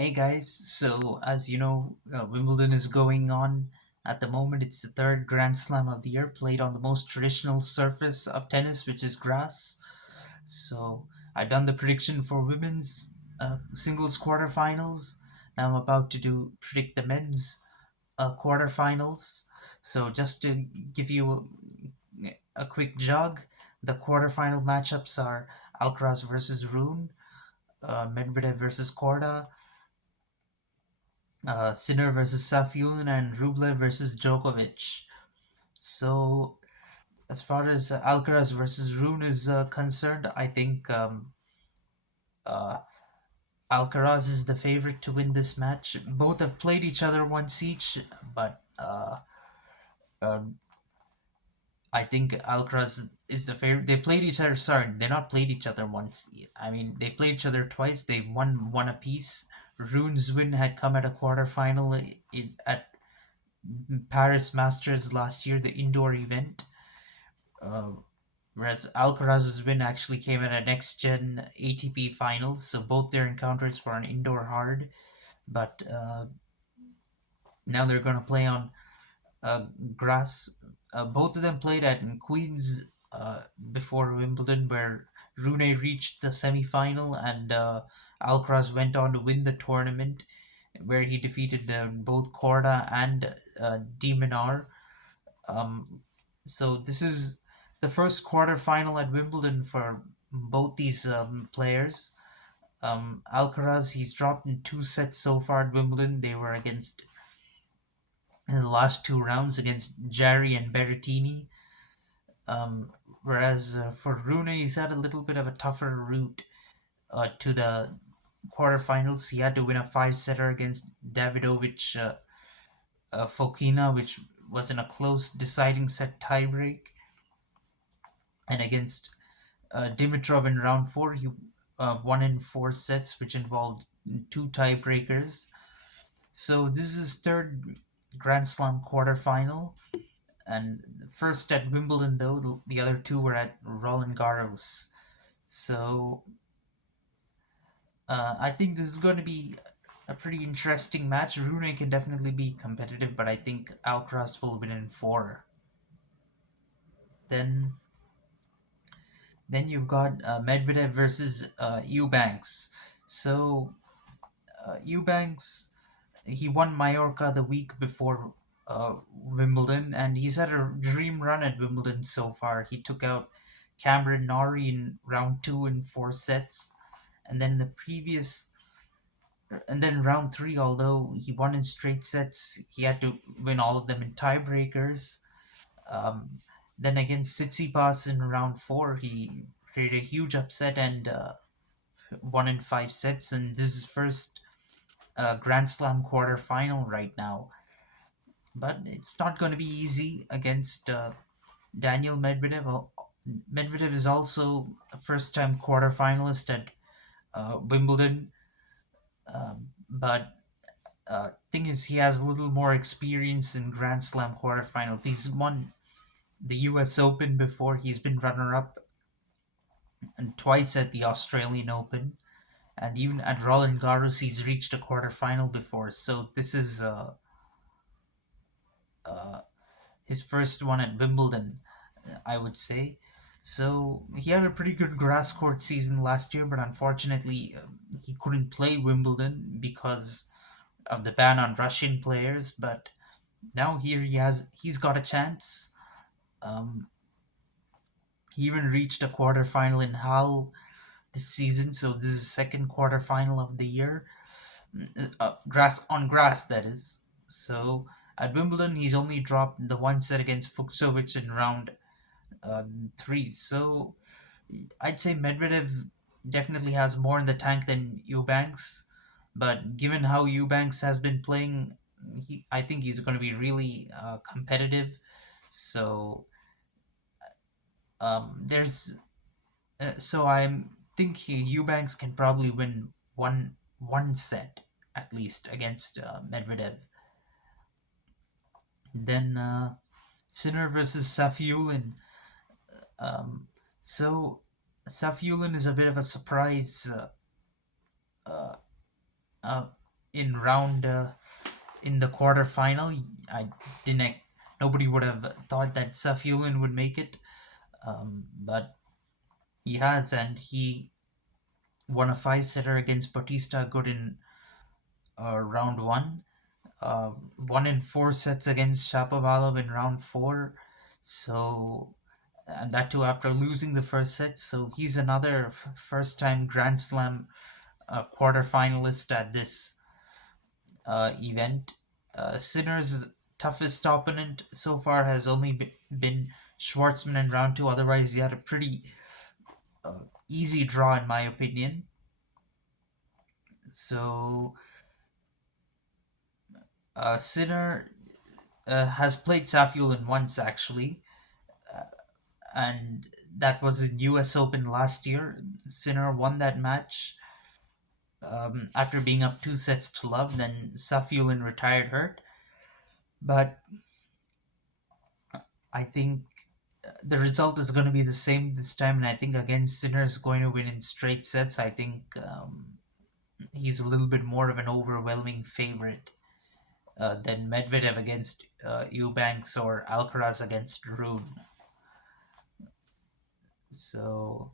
Hey guys, so as you know, Wimbledon is going on at the moment. It's the third Grand Slam of the year, played on the most traditional surface of tennis, which is grass. So I've done the prediction for women's singles quarterfinals. Now I'm about to do predict the men's quarterfinals. So just to give you a quick jog, the quarterfinal matchups are Alcaraz versus Rune, Medvedev versus Korda, Sinner versus Safiullin, and Rublev versus Djokovic. So, as far as Alcaraz versus Rune is concerned, I think uh, Alcaraz is the favorite to win this match. Both have played each other once each, but um, I think Alcaraz is the favorite. They played each other. Sorry, they not played each other once. I mean, they played each other twice. They've won one apiece. Rune's win had come at a quarterfinal at Paris Masters last year, the indoor event, uh, whereas Alcaraz's win actually came at a next gen ATP finals. So both their encounters were on indoor hard, but now they're going to play on grass. Both of them played at Queens before Wimbledon, where Rune reached the semi-final and Alcaraz went on to win the tournament, where he defeated both Korda and De Minaur. Um, so this is the first quarterfinal at Wimbledon for both these players. Alcaraz, he's dropped in two sets so far at Wimbledon. They were against in the last two rounds against Jarry and Berrettini. Um, Whereas for Rune, he's had a little bit of a tougher route to the quarterfinals. He had to win a five-setter against Davidovich Fokina, which was in a close deciding set tiebreak, and against Dimitrov in round four, he won in four sets, which involved two tiebreakers. So this is his third Grand Slam quarterfinal, and first at Wimbledon though the other two were at Roland Garros. So I think this is going to be a pretty interesting match. Rune can definitely be competitive, but I think Alcaraz will win in four. Then then you've got Medvedev versus Eubanks. So Eubanks, he won Mallorca the week before Wimbledon, and he's had a dream run at Wimbledon so far. He took out Cameron Norrie in round two in four sets, and then the previous, and then round three, although he won in straight sets, he had to win all of them in tiebreakers. Um, then against Tsitsipas in round four, he created a huge upset and won in five sets, and this is his first Grand Slam quarterfinal right now. But it's not going to be easy against Daniel Medvedev. Medvedev is also a first time quarterfinalist at Wimbledon, but thing is, he has a little more experience in Grand Slam quarterfinals. He's won the US Open before, he's been runner up and twice at the Australian Open. And even at Roland Garros, he's reached a quarterfinal before. So this is his first one at Wimbledon, I would say. So he had a pretty good grass court season last year, but unfortunately, he couldn't play Wimbledon because of the ban on Russian players. But now here he's got a chance. Um, he even reached a quarterfinal in Hull this season, so this is the second quarterfinal of the year. Grass on grass, that is. So at Wimbledon, he's only dropped the one set against Fuchsovich in round uh, three. So I'd say Medvedev definitely has more in the tank than Eubanks, but given how Eubanks has been playing, I think he's going to be really competitive. So there's so I'm thinking Eubanks can probably win one set at least against Medvedev. Then Sinner versus Safiullin. So Safiullin is a bit of a surprise in round in the quarterfinal. I didn't. Nobody would have thought that Safiullin would make it, but he has, and he won a five-setter against Batista Good in round one. Won in four sets against Shapovalov in round four. So, and that too after losing the first set. So he's another first-time Grand Slam quarterfinalist at this event. Sinner's toughest opponent so far has only been Schwartzman in round two. Otherwise, he had a pretty easy draw, in my opinion. So, Sinner has played Safiullin once actually, and that was in U.S. Open last year. Sinner won that match after being up two sets to love. Then Safiullin retired hurt, but I think the result is going to be the same this time, and I think again Sinner is going to win in straight sets. I think he's a little bit more of an overwhelming favorite than Medvedev against Eubanks or Alcaraz against Rune. So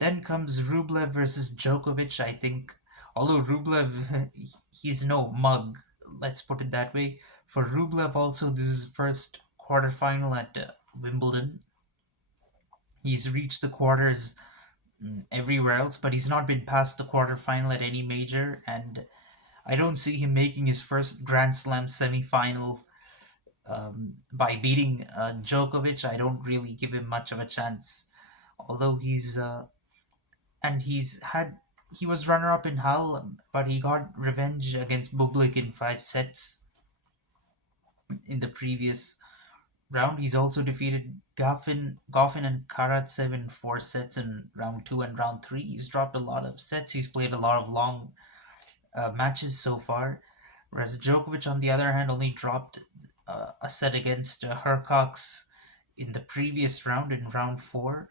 then comes Rublev versus Djokovic. I think, although Rublev, he's no mug, let's put it that way. For Rublev, also, this is his first quarterfinal at Wimbledon. He's reached the quarters everywhere else, but he's not been past the quarterfinal at any major, and I don't see him making his first Grand Slam semifinal by beating Djokovic. I don't really give him much of a chance, although he was runner up in Hull, but he got revenge against Bublik in five sets in the previous round. He's also defeated Goffin and Karatsev in four sets in round two and round three. He's dropped a lot of sets. He's played a lot of long matches so far. Whereas Djokovic, on the other hand, only dropped a set against Hercox in the previous round in round four.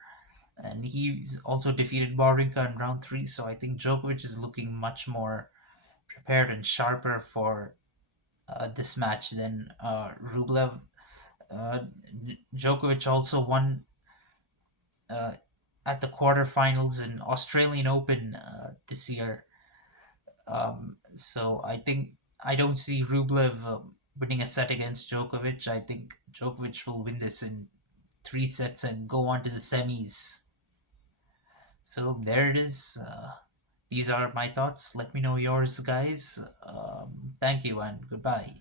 And he's also defeated Wawrinka in round three. So I think Djokovic is looking much more prepared and sharper for this match than Rublev. Uh, Djokovic also won uh, at the quarterfinals in Australian Open this year. So I don't see Rublev winning a set against Djokovic. I think Djokovic will win this in three sets and go on to the semis. So there it is. These are my thoughts. Let me know yours, guys. Thank you and goodbye.